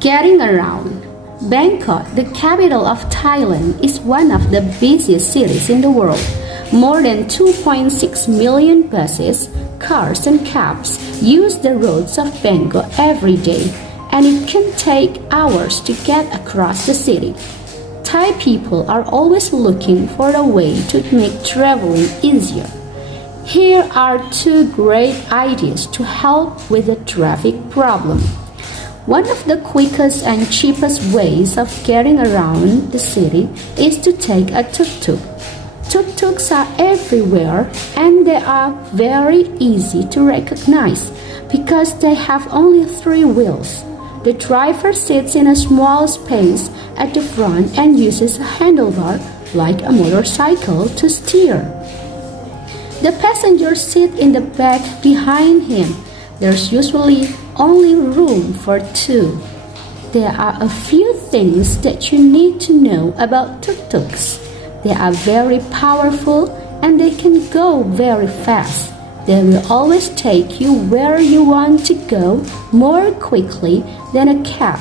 Getting around. Bangkok, the capital of Thailand, is one of the busiest cities in the world. More than 2.6 million buses, cars, and cabs use the roads of Bangkok every day, and it can take hours to get across the city. Thai people are always looking for a way to make traveling easier. Here are two great ideas to help with the traffic problem. One of the quickest and cheapest ways of getting around the city is to take a tuk-tuk. Tuk-tuks are everywhere and they are very easy to recognize because they have only 3 wheels. The driver sits in a small space at the front and uses a handlebar like a motorcycle to steer. The passengers sit in the back behind him. There's usually only room for 2. There are a few things that you need to know about tuk-tuks. They are very powerful and they can go very fast. They will always take you where you want to go more quickly than a cab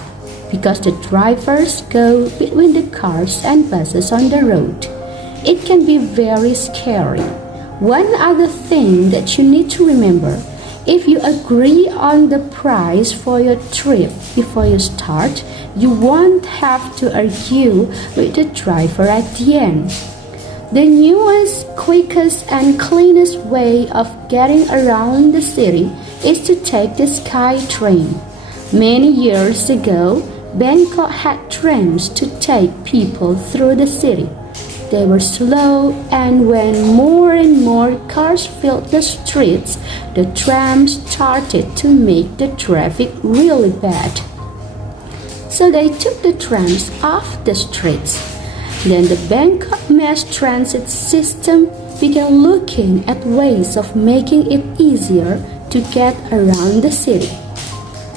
because the drivers go between the cars and buses on the road. It can be very scary. One other thing that you need to remember: if you agree on the price for your trip before you start, you won't have to argue with the driver at the end. The newest, quickest, and cleanest way of getting around the city is to take the Sky Train. Many years ago, Bangkok had trams to take people through the city. They were slow, and when more and more cars filled the streets, the trams started to make the traffic really bad. So they took the trams off the streets. Then the Bangkok mass transit system began looking at ways of making it easier to get around the city.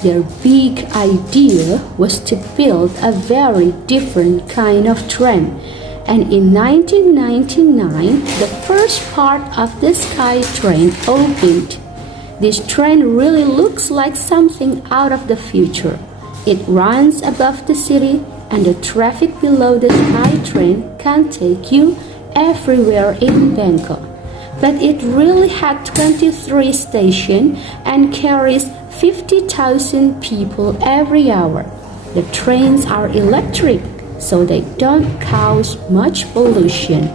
Their big idea was to build a very different kind of tram. And in 1999, the first part of the Sky Train opened. This train really looks like something out of the future. It runs above the city, and the traffic below the Sky Train can take you everywhere in Bangkok. But it really had 23 stations and carries 50,000 people every hour. The trains are electric, so they don't cause much pollution.